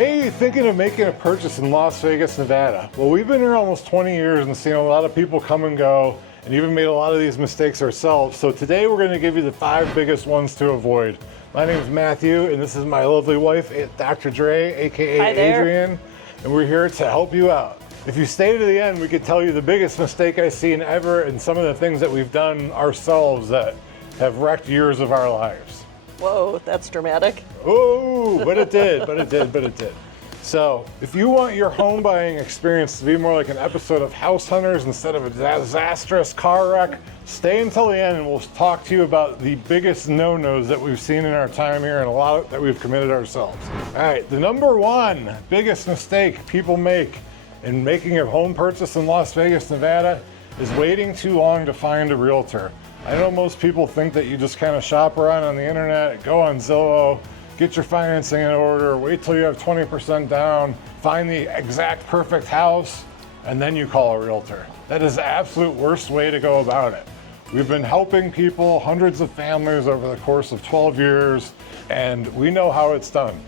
Hey, thinking of making a purchase in Las Vegas, Nevada? Well, we've been here almost 20 years and seen a lot of people come and go, and even made a lot of these mistakes ourselves. So today we're going to give you the 5 biggest ones to avoid. My name is Matthew, and this is my lovely wife, Dr. Dre, aka Adrianne, and we're here to help you out. If you stay to the end, we could tell you the biggest mistake I've seen ever and some of the things that we've done ourselves that have wrecked years of our lives. Whoa, that's dramatic. Oh, but it did. So, if you want your home buying experience to be more like an episode of House Hunters instead of a disastrous car wreck, stay until the end and we'll talk to you about the biggest no-nos that we've seen in our time here and a lot that we've committed ourselves. All right, the number 1 biggest mistake people make in making a home purchase in Las Vegas, Nevada is waiting too long to find a realtor. I know most people think that you just kind of shop around on the internet, go on Zillow, get your financing in order, wait till you have 20% down, find the exact perfect house, and then you call a realtor. That is the absolute worst way to go about it. We've been helping people, hundreds of families over the course of 12 years, and we know how it's done.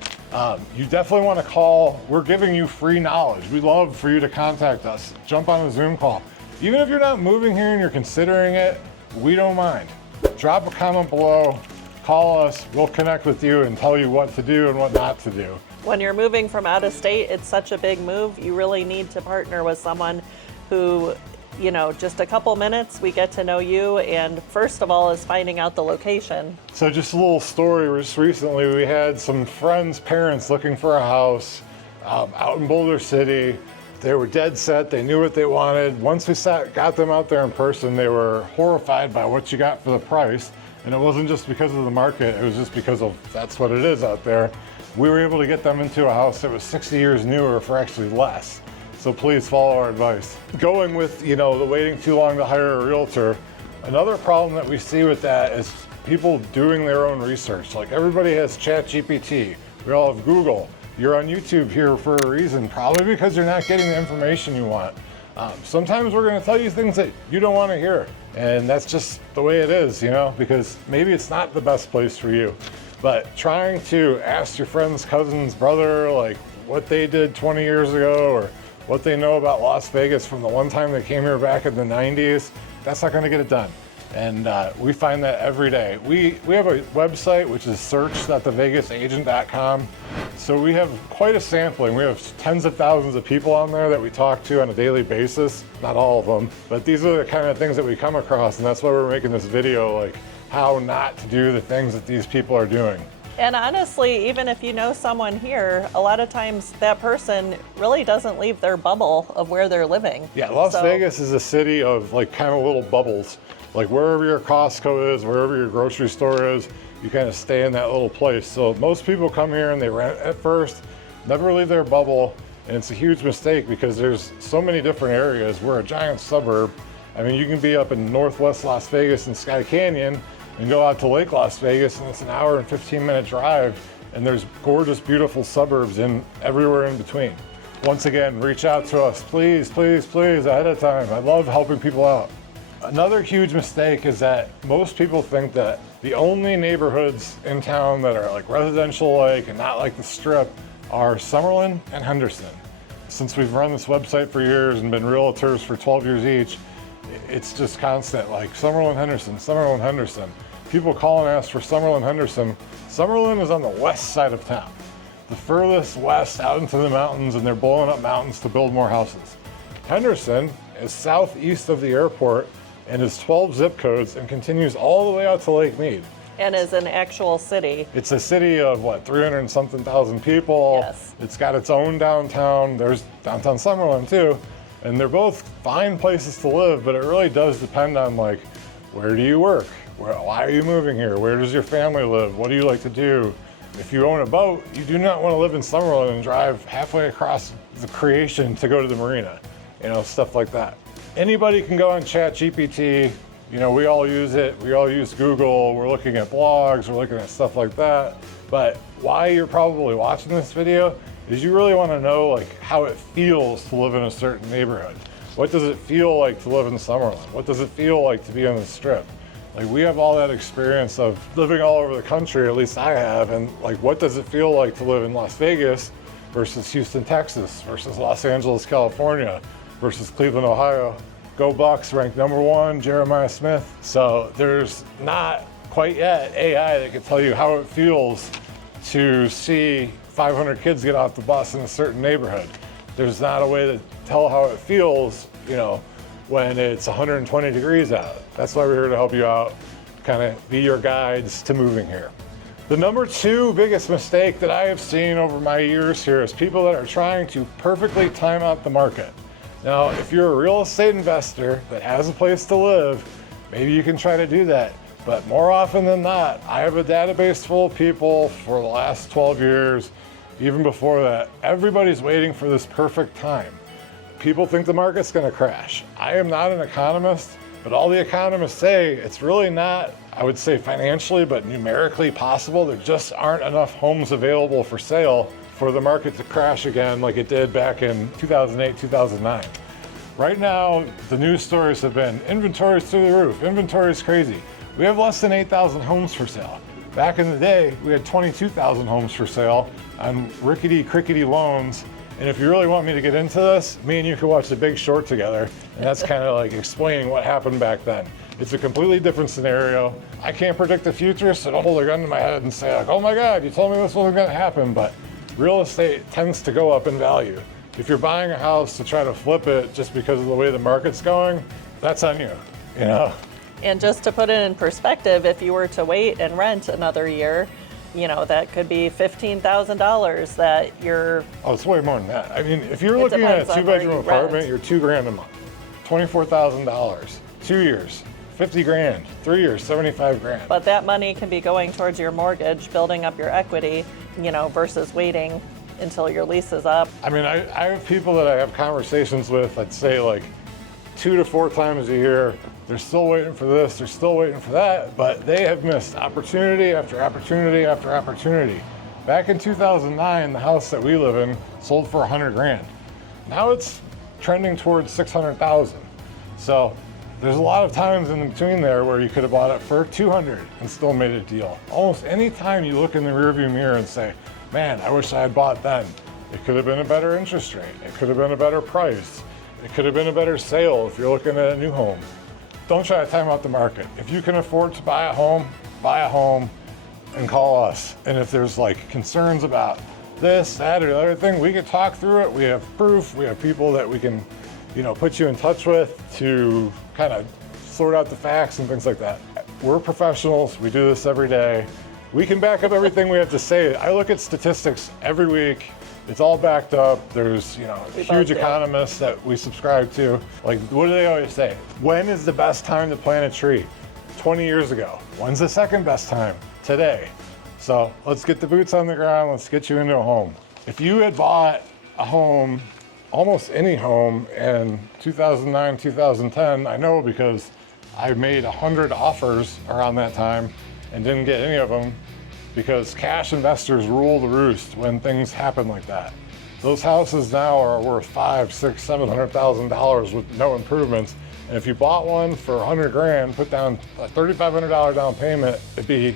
You definitely want to call. We're giving you free knowledge. We'd love for you to contact us. Jump on a Zoom call. Even if you're not moving here and you're considering it, we don't mind. Drop a comment below, call us, we'll connect with you and tell you what to do and what not to do. When you're moving from out of state, it's such a big move. You really need to partner with someone who, just a couple minutes, we get to know you, and first of all is finding out the location. So just a little story, just recently we had some friends' parents looking for a house out in Boulder City. They were dead set, they knew what they wanted. Once we got them out there in person, they were horrified by what you got for the price. And it wasn't just because of the market, it was just because of that's what it is out there. We were able to get them into a house that was 60 years newer for actually less. So please follow our advice. Going with, the waiting too long to hire a realtor, another problem that we see with that is people doing their own research. Like everybody has ChatGPT, we all have Google. You're on YouTube here for a reason, probably because you're not getting the information you want. Sometimes we're going to tell you things that you don't want to hear, and that's just the way it is, because maybe it's not the best place for you. But trying to ask your friend's cousin's brother, like what they did 20 years ago or what they know about Las Vegas from the one time they came here back in the 90s, that's not going to get it done. And we find that every day. We have a website which is search.TheVegasAgent.com. So we have quite a sampling. We have tens of thousands of people on there that we talk to on a daily basis. Not all of them, but these are the kind of things that we come across, and that's why we're making this video, like how not to do the things that these people are doing. And honestly, even if you know someone here, a lot of times that person really doesn't leave their bubble of where they're living. Yeah, Las Vegas is a city of like kind of little bubbles. Like wherever your Costco is, wherever your grocery store is, you kind of stay in that little place. So most people come here and they rent at first, never leave their bubble, and it's a huge mistake because there's so many different areas. We're a giant suburb. I mean, you can be up in northwest Las Vegas in Sky Canyon and go out to Lake Las Vegas, and it's an hour and 15-minute drive, and there's gorgeous, beautiful suburbs everywhere in between. Once again, reach out to us, please, please, please, ahead of time. I love helping people out. Another huge mistake is that most people think that the only neighborhoods in town that are like residential-like and not like the Strip are Summerlin and Henderson. Since we've run this website for years and been realtors for 12 years each, it's just constant, like Summerlin, Henderson, Summerlin, Henderson. People call and ask for Summerlin, Henderson. Summerlin is on the west side of town, the furthest west out into the mountains, and they're blowing up mountains to build more houses. Henderson is southeast of the airport and is 12 zip codes and continues all the way out to Lake Mead. And is an actual city. It's a city of 300 and something thousand people. Yes. It's got its own downtown. There's downtown Summerlin too. And they're both fine places to live, but it really does depend on where do you work? Why are you moving here? Where does your family live? What do you like to do? If you own a boat, you do not want to live in Summerlin and drive halfway across the creation to go to the marina, stuff like that. Anybody can go on ChatGPT. We all use it. We all use Google. We're looking at blogs. We're looking at stuff like that. But why you're probably watching this video is you really want to know how it feels to live in a certain neighborhood. What does it feel like to live in Summerlin? What does it feel like to be on the Strip? We have all that experience of living all over the country, at least I have, and what does it feel like to live in Las Vegas versus Houston, Texas, versus Los Angeles, California, versus Cleveland, Ohio. Go Bucks ranked #1, Jeremiah Smith. So there's not quite yet AI that can tell you how it feels to see 500 kids get off the bus in a certain neighborhood. There's not a way to tell how it feels, when it's 120 degrees out. That's why we're here to help you out, kind of be your guides to moving here. The number 2 biggest mistake that I have seen over my years here is people that are trying to perfectly time out the market. Now, if you're a real estate investor that has a place to live, maybe you can try to do that. But more often than not, I have a database full of people for the last 12 years, even before that. Everybody's waiting for this perfect time. People think the market's going to crash. I am not an economist, but all the economists say it's really not, I would say financially, but numerically possible. There just aren't enough homes available for sale for the market to crash again like it did back in 2008, 2009. Right now, the news stories have been inventory's through the roof, inventory's crazy. We have less than 8,000 homes for sale. Back in the day, we had 22,000 homes for sale on rickety-crickety loans. And if you really want me to get into this, me and you can watch The Big Short together. And that's kind of like explaining what happened back then. It's a completely different scenario. I can't predict the future, so don't hold a gun to my head and say, like, oh my God, you told me this wasn't going to happen. But real estate tends to go up in value. If you're buying a house to try to flip it just because of the way the market's going, that's on you, And just to put it in perspective, if you were to wait and rent another year, that could be $15,000 that you're... Oh, it's way more than that. I mean, if you're looking at a 2-bedroom apartment, you're $2,000 a month, $24,000, 2 years, $50,000, 3 years, $75,000. But that money can be going towards your mortgage, building up your equity, versus waiting until your lease is up. I mean, I have people that I have conversations with, I'd say like 2 to 4 times a year. They're still waiting for this, they're still waiting for that, but they have missed opportunity after opportunity after opportunity. Back in 2009, the house that we live in sold for $100,000. Now it's trending towards $600,000. So there's a lot of times in between there where you could have bought it for $200,000 and still made a deal. Almost any time you look in the rearview mirror and say, man, I wish I had bought then. It could have been a better interest rate. It could have been a better price. It could have been a better sale if you're looking at a new home. Don't try to time out the market. If you can afford to buy a home and call us. And if there's like concerns about this, that, or the other thing, we can talk through it. We have proof. We have people that we can, put you in touch with to kind of sort out the facts and things like that. We're professionals. We do this every day. We can back up everything we have to say. I look at statistics every week. It's all backed up. There's, huge economists that we subscribe to. Like, what do they always say? When is the best time to plant a tree? 20 years ago. When's the second best time? Today. So let's get the boots on the ground. Let's get you into a home. If you had bought a home, almost any home in 2009, 2010, I know because I made 100 offers around that time and didn't get any of them, because cash investors rule the roost when things happen like that. Those houses now are worth $500,000, $600,000, $700,000 with no improvements. And if you bought one for $100,000, put down a $3,500 down payment, it'd be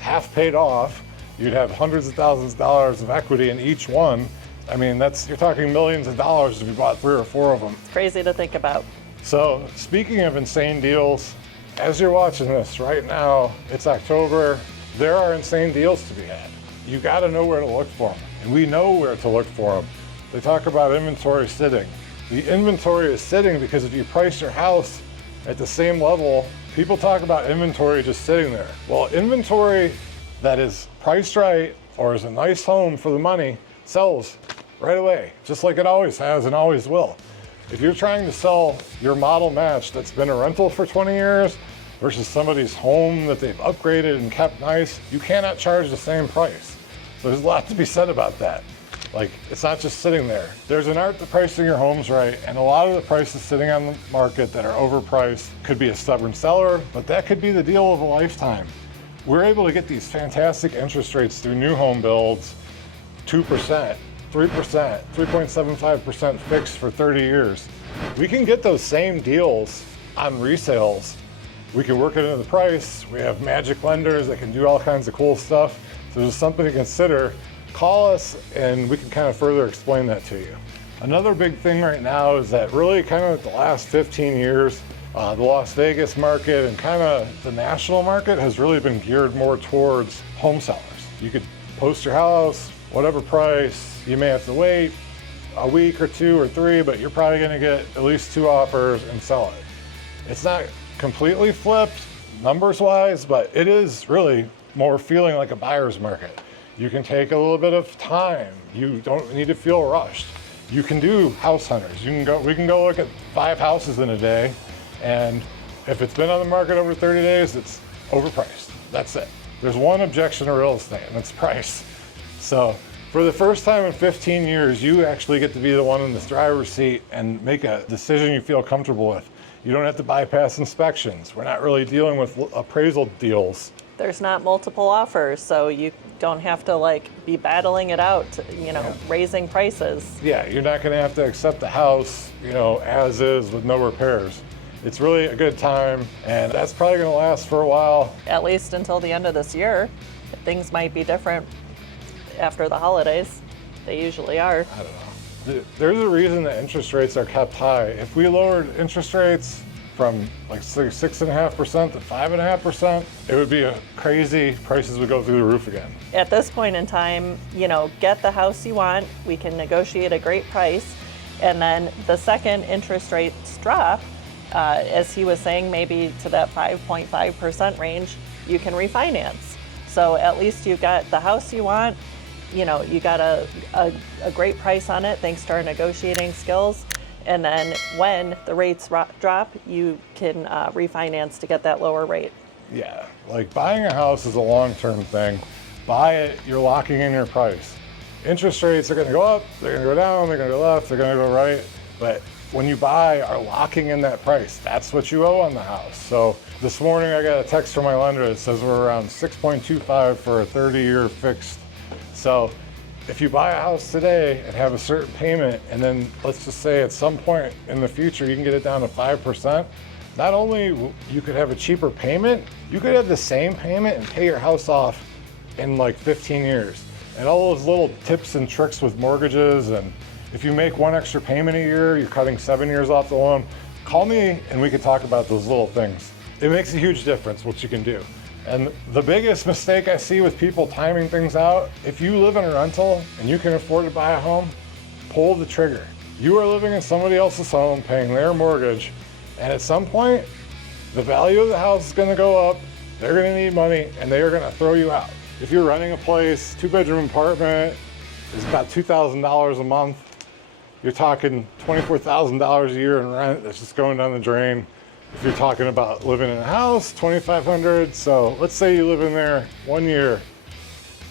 half paid off. You'd have hundreds of thousands of dollars of equity in each one. I mean, you're talking millions of dollars if you bought 3 or 4 of them. It's crazy to think about. So speaking of insane deals, as you're watching this right now, it's October. There are insane deals to be had. You got to know where to look for them, and we know where to look for them. They talk about inventory sitting. The inventory is sitting because if you price your house at the same level, people talk about inventory just sitting there. Well, inventory that is priced right or is a nice home for the money sells right away, just like it always has and always will. If you're trying to sell your model match that's been a rental for 20 years, versus somebody's home that they've upgraded and kept nice, you cannot charge the same price. So there's a lot to be said about that. Like, it's not just sitting there. There's an art to pricing your homes right, and a lot of the prices sitting on the market that are overpriced could be a stubborn seller, but that could be the deal of a lifetime. We're able to get these fantastic interest rates through new home builds, 2%, 3%, 3.75% fixed for 30 years. We can get those same deals on resales. We can work it into the price. We have magic lenders that can do all kinds of cool stuff. So there's something to consider. call us and we can kind of further explain that to you. Another big thing right now is that really kind of the last 15 years, the Las Vegas market and kind of the national market has really been geared more towards home sellers. You could post your house, whatever price, you may have to wait a week or 2 or 3, but you're probably gonna get at least 2 offers and sell it. It's not completely flipped numbers wise, but it is really more feeling like a buyer's market. You can take a little bit of time. You don't need to feel rushed. You can do house hunters. We can go look at 5 houses in a day, and if it's been on the market over 30 days, it's overpriced. That's it. There's one objection to real estate, and it's price. So for the first time in 15 years, you actually get to be the one in the driver's seat and make a decision you feel comfortable with. You don't have to bypass inspections. We're not really dealing with appraisal deals. There's not multiple offers, so you don't have to like be battling it out, raising prices. Yeah, you're not gonna have to accept the house, as is with no repairs. It's really a good time, and that's probably gonna last for a while. At least until the end of this year. Things might be different after the holidays. They usually are. I don't know. There's a reason that interest rates are kept high. If we lowered interest rates from like 6.5% to 5.5%, it would be crazy. Prices would go through the roof again. At this point in time, get the house you want. We can negotiate a great price. And then the second interest rates drop, as he was saying, maybe to that 5.5% range, you can refinance. So at least you've got the house you want. You got a great price on it thanks to our negotiating skills. And then when the rates drop, you can refinance to get that lower rate. Yeah, like buying a house is a long-term thing. Buy it, you're locking in your price. Interest rates are gonna go up, they're gonna go down, they're gonna go left, they're gonna go right. But when you buy, are locking in that price. That's what you owe on the house. So this morning I got a text from my lender that says we're around 6.25 for a 30-year fixed. So if you buy a house today and have a certain payment, and then let's just say at some point in the future you can get it down to 5%, not only you could have a cheaper payment, you could have the same payment and pay your house off in like 15 years. And all those little tips and tricks with mortgages, and if you make 1 extra payment a year, you're cutting 7 years off the loan. Call me and we can talk about those little things. It makes a huge difference what you can do. And the biggest mistake I see with people timing things out, if you live in a rental and you can afford to buy a home, pull the trigger. You are living in somebody else's home, paying their mortgage, and at some point, the value of the house is gonna go up, they're gonna need money, and they are gonna throw you out. If you're renting a place, 2-bedroom apartment, it's about $2,000 a month. You're talking $24,000 a year in rent that's just going down the drain. If you're talking about living in a house, $2,500. So let's say you live in there 1 year,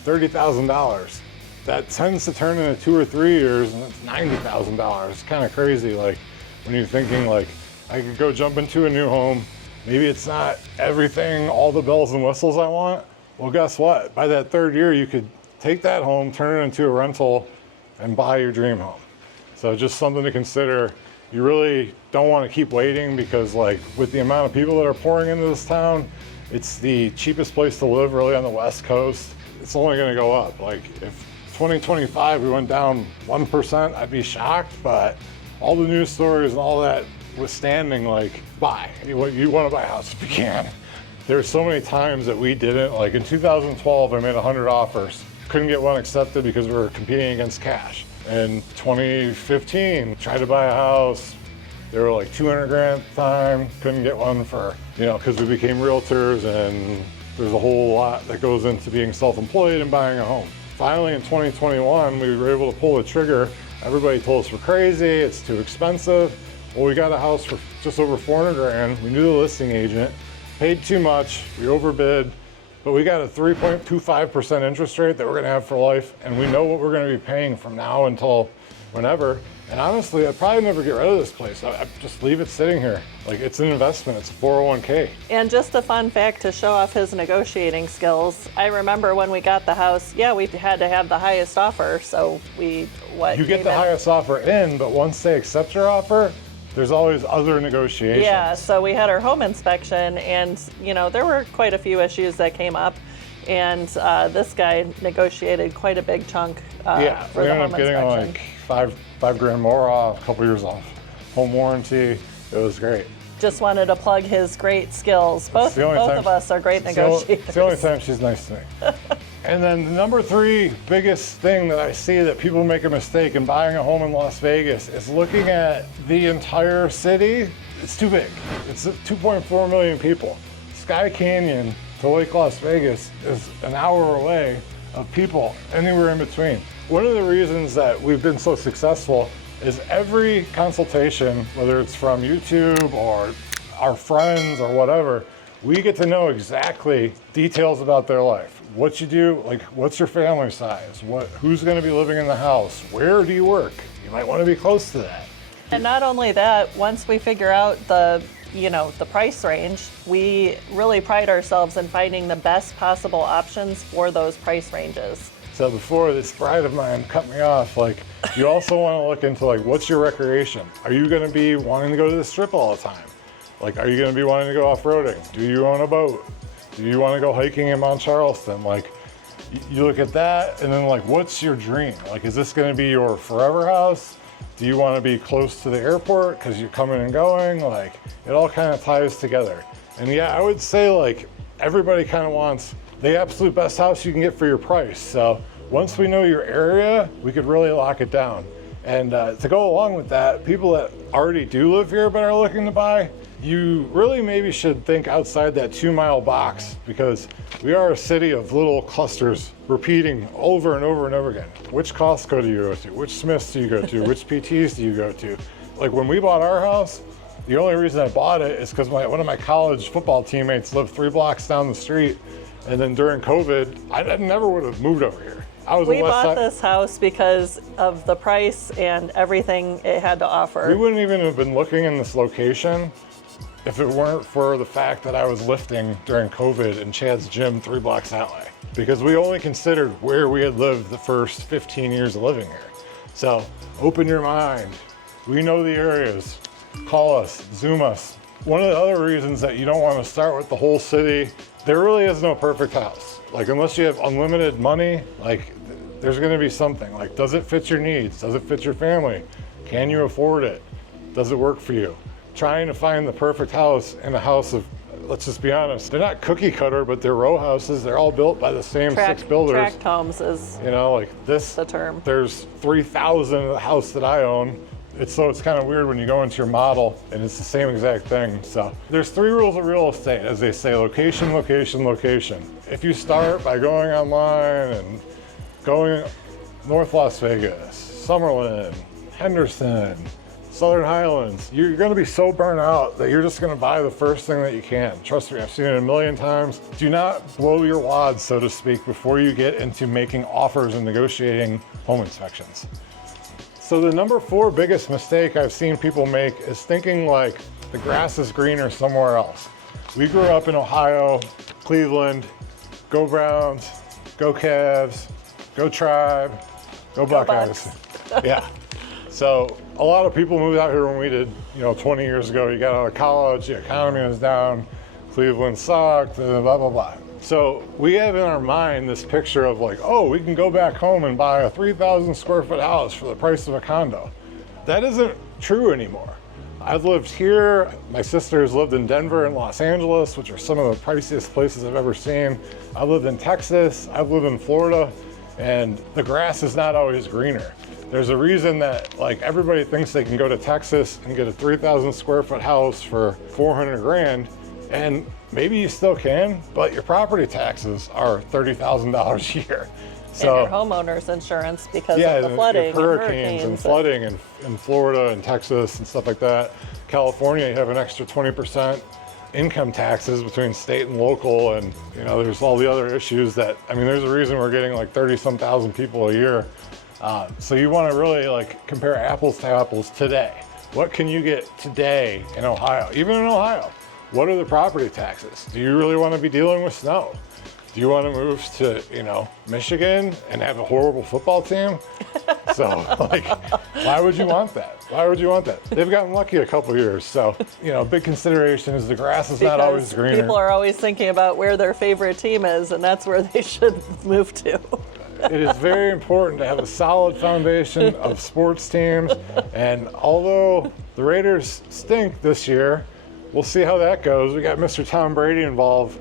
$30,000. That tends to turn into 2 or 3 years, and it's $90,000. It's kind of crazy. Like when you're thinking like, I could go jump into a new home. Maybe it's not everything, all the bells and whistles I want. Well, guess what? By that 3rd year, you could take that home, turn it into a rental, and buy your dream home. So just something to consider. You really don't want to keep waiting, because like with the amount of people that are pouring into this town, it's the cheapest place to live really on the West Coast. It's only going to go up. Like if 2025 we went down 1%, I'd be shocked, but all the news stories and all that withstanding, like buy. You want to buy a house if you can. There's so many times that we didn't. Like in 2012, I made 100 offers. Couldn't get one accepted because we were competing against cash. In 2015, tried to buy a house. They were like 200 grand at the time. Couldn't get one for, because we became realtors, and there's a whole lot that goes into being self-employed and buying a home. Finally, in 2021, we were able to pull the trigger. Everybody told us we're crazy, it's too expensive. Well, we got a house for just over 400 grand. We knew the listing agent, paid too much, we overbid, but we got a 3.25% interest rate that we're gonna have for life, and we know what we're gonna be paying from now until whenever. And honestly, I'd probably never get rid of this place. I'd just leave it sitting here. Like, it's an investment, it's a 401k. And just a fun fact to show off his negotiating skills. I remember when we got the house, we had to have the highest offer, so you get the highest offer in, but once they accept your offer, there's always other negotiations. Yeah, so we had our home inspection, and there were quite a few issues that came up, And this guy negotiated quite a big chunk Yeah, for we the ended home up getting inspection. like five grand more off, a couple years off. Home warranty, it was great. Just wanted to plug his great skills. Both of us are great negotiators. It's the only time she's nice to me. And then the number 3 biggest thing that I see that people make a mistake in buying a home in Las Vegas is looking at the entire city. It's too big. It's 2.4 million people. Sky Canyon to Lake Las Vegas is an hour away of people anywhere in between. One of the reasons that we've been so successful is every consultation, whether it's from YouTube or our friends or whatever, we get to know exactly details about their life. What you do, like what's your family size, who's gonna be living in the house, where do you work? You might wanna be close to that. And not only that, once we figure out the price range, we really pride ourselves in finding the best possible options for those price ranges. So before this bride of mine cut me off, like you also want to look into like what's your recreation? Are you going to be wanting to go to the strip all the time? Like, are you going to be wanting to go off-roading? Do you own a boat? Do you want to go hiking in Mount Charleston? Like, you look at that, and then like, what's your dream? Like, is this going to be your forever house? Do you want to be close to the airport because you're coming and going? Like, it all kind of ties together. And yeah, I would say like everybody kind of wants the absolute best house you can get for your price. So once we know your area, we could really lock it down. And to go along with that, people that already do live here but are looking to buy, you really maybe should think outside that 2-mile box, because we are a city of little clusters repeating over and over and over again. Which Costco do you go to? Which Smiths do you go to? Which PTs do you go to? Like when we bought our house, the only reason I bought it is because one of my college football teammates lived 3 blocks down the street. And then during COVID, I never would have moved over here. We bought this house because of the price and everything it had to offer. We wouldn't even have been looking in this location if it weren't for the fact that I was lifting during COVID in Chad's gym 3 blocks that way. Because we only considered where we had lived the first 15 years of living here. So open your mind. We know the areas. Call us, Zoom us. One of the other reasons that you don't want to start with the whole city, there really is no perfect house. Like, unless you have unlimited money, like, there's going to be something. Like, does it fit your needs? Does it fit your family? Can you afford it? Does it work for you? Trying to find the perfect house in a house of, let's just be honest, they're not cookie cutter, but they're row houses. They're all built by the same 6 builders. Tract homes is like this. The term. There's 3,000 in the house that I own. It's kind of weird when you go into your model and it's the same exact thing. So there's 3 rules of real estate, as they say: location, location, location. If you start by going online and going North Las Vegas, Summerlin, Henderson, Southern Highlands, you're going to be so burnt out that you're just going to buy the first thing that you can. Trust me, I've seen it a million times. Do not blow your wads, so to speak, before you get into making offers and negotiating home inspections. So the number 4 biggest mistake I've seen people make is thinking like the grass is greener somewhere else. We grew up in Ohio, Cleveland. Go Browns, go Cavs, go Tribe, go Buckeyes. Yeah. So a lot of people moved out here when we did, 20 years ago. You got out of college, the economy was down, Cleveland sucked, blah, blah, blah. So we have in our mind this picture of like, oh, we can go back home and buy a 3,000 square foot house for the price of a condo. That isn't true anymore. I've lived here. My sisters lived in Denver and Los Angeles, which are some of the priciest places I've ever seen. I've lived in Texas. I've lived in Florida, and the grass is not always greener. There's a reason that like everybody thinks they can go to Texas and get a 3,000 square foot house for 400 grand. And maybe you still can, but your property taxes are $30,000 a year. So, and your homeowner's insurance because of the flooding, hurricanes and flooding in Florida and Texas and stuff like that. California, you have an extra 20% income taxes between state and local, and there's all the other issues that, there's a reason we're getting like 30-some thousand people a year. So you want to really like compare apples to apples today. What can you get today in Ohio? Even in Ohio, what are the property taxes? Do you really want to be dealing with snow? do you want to move to, Michigan and have a horrible football team? So, like, why would you want that? Why would you want that? They've gotten lucky a couple years. So, big consideration is the grass is not always greener. People are always thinking about where their favorite team is, and that's where they should move to. It is very important to have a solid foundation of sports teams. And although the Raiders stink this year, we'll see how that goes. We got Mr. Tom Brady involved.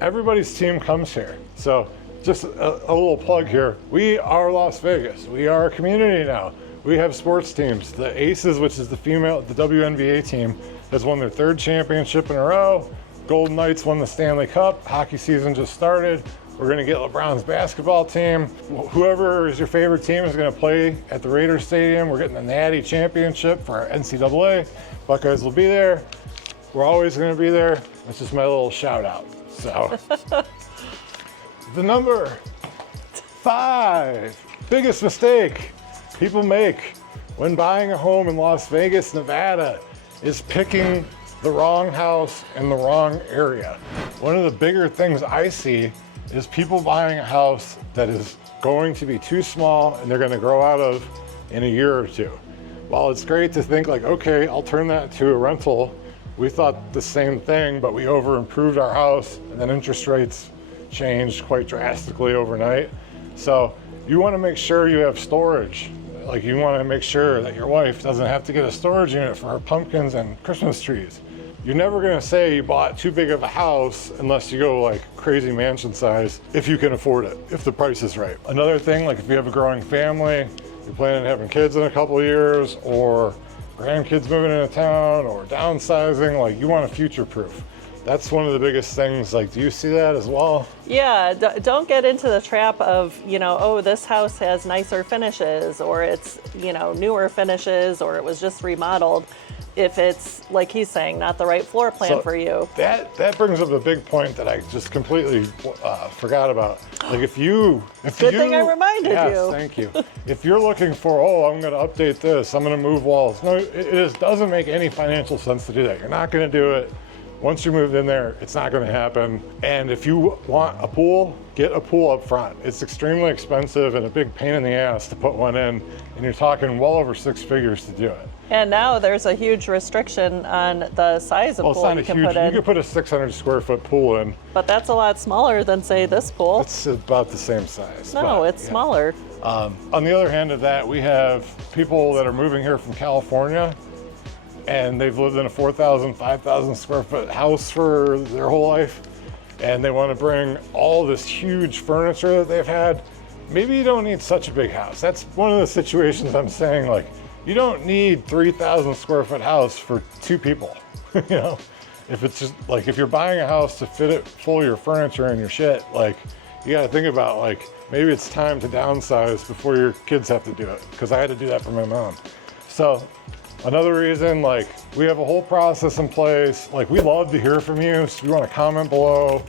Everybody's team comes here. So just a little plug here. We are Las Vegas. We are a community now. We have sports teams. The Aces, which is the WNBA team, has won their 3rd championship in a row. Golden Knights won the Stanley Cup. Hockey season just started. We're going to get LeBron's basketball team. Whoever is your favorite team is going to play at the Raiders Stadium. We're getting the Natty Championship for our NCAA. Buckeyes will be there. We're always going to be there. That's just my little shout out. So, the number 5 biggest mistake people make when buying a home in Las Vegas, Nevada, is picking the wrong house in the wrong area. One of the bigger things I see is people buying a house that is going to be too small and they're going to grow out of in a year or two. While it's great to think like, okay, I'll turn that to a rental, we thought the same thing, but we over improved our house and then interest rates changed quite drastically overnight. So you want to make sure you have storage. Like, you want to make sure that your wife doesn't have to get a storage unit for her pumpkins and Christmas trees. You're never going to say you bought too big of a house unless you go like crazy mansion size, if you can afford it, if the price is right. Another thing, like if you have a growing family, you're planning on having kids in a couple of years, or grandkids moving into town, or downsizing, like you want to future proof. That's one of the biggest things. Like, do you see that as well? Yeah, don't get into the trap of, oh, this house has nicer finishes, or it's, newer finishes, or it was just remodeled. If it's, like he's saying, not the right floor plan for you. That brings up a big point that I just completely forgot about. Like if Good thing I reminded you. Yes, thank you. If you're looking for, I'm going to update this, I'm going to move walls. No, it doesn't make any financial sense to do that. You're not going to do it. Once you're moved in there, it's not going to happen. And if you want a pool, get a pool up front. It's extremely expensive and a big pain in the ass to put one in, and you're talking well over 6 figures to do it. And now there's a huge restriction on the size of pool you can put in. You could put a 600 square foot pool in. But that's a lot smaller than, say, this pool. It's about the same size. No, it's smaller. On the other hand of that, we have people that are moving here from California, and they've lived in a 4,000, 5,000 square foot house for their whole life, and they want to bring all this huge furniture that they've had. Maybe you don't need such a big house. That's one of the situations I'm saying, like, you don't need 3,000 square foot house for 2 people. If it's just like, if you're buying a house to fit it full of your furniture and your shit, like, you got to think about, like, maybe it's time to downsize before your kids have to do it, because I had to do that for my mom. So another reason, like, we have a whole process in place. Like, we love to hear from you. So if you want to comment below,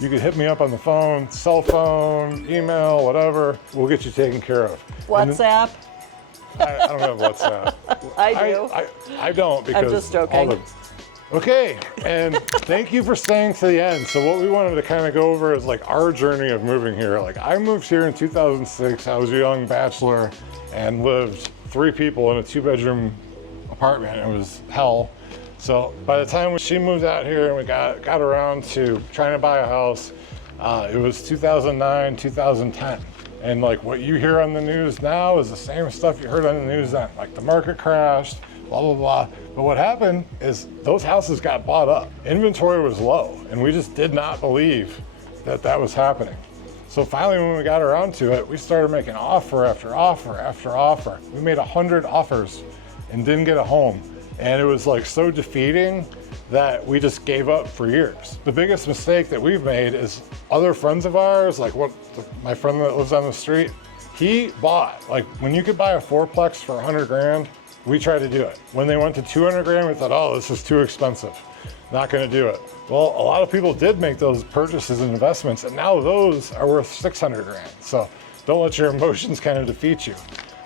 you can hit me up on the phone, cell phone, email, whatever. We'll get you taken care of. WhatsApp? I don't have WhatsApp. I do. I don't, because I'm just joking. Okay, and thank you for staying to the end. So what we wanted to kind of go over is like our journey of moving here. Like, I moved here in 2006. I was a young bachelor and lived 3 people in a 2-bedroom apartment. It was hell. So by the time she moved out here and we got around to trying to buy a house, it was 2009, 2010. And like what you hear on the news now is the same stuff you heard on the news then. Like, the market crashed, blah, blah, blah. But what happened is those houses got bought up. Inventory was low, and we just did not believe that was happening. So finally, when we got around to it, we started making offer after offer after offer. We made 100 offers and didn't get a home. And it was like so defeating that we just gave up for years. The biggest mistake that we've made is other friends of ours, like my friend that lives on the street, he bought, like, when you could buy a 4-plex for 100 grand, we tried to do it. When they went to 200 grand, we thought, oh, this is too expensive. Not gonna do it. Well, a lot of people did make those purchases and investments, and now those are worth 600 grand. So don't let your emotions kind of defeat you.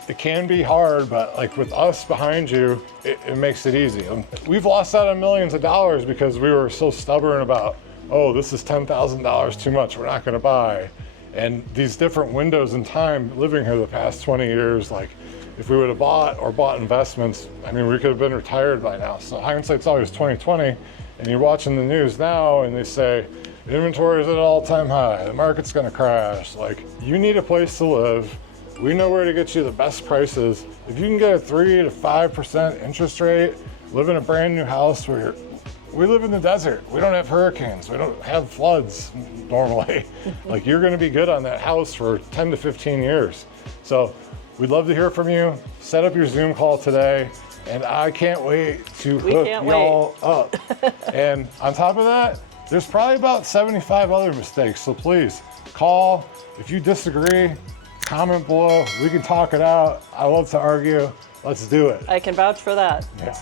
It can be hard, but like with us behind you, it makes it easy. We've lost out on millions of dollars because we were so stubborn about oh, this is $10,000 too much, we're not gonna buy. And these different windows in time living here the past 20 years, like if we would have bought investments, I mean, we could have been retired by now. So hindsight's always 20/20, and you're watching the news now and they say, inventory is at an all-time high, the market's gonna crash. Like, you need a place to live. We know where to get you the best prices. If you can get a 3 to 5% interest rate, live in a brand new house where we live in the desert. We don't have hurricanes. We don't have floods normally. Like, you're gonna be good on that house for 10 to 15 years. So we'd love to hear from you. Set up your Zoom call today. And I can't wait to hook y'all up. And on top of that, there's probably about 75 other mistakes. So please call. If you disagree, comment below. We can talk it out. I love to argue. Let's do it. I can vouch for that. Yeah.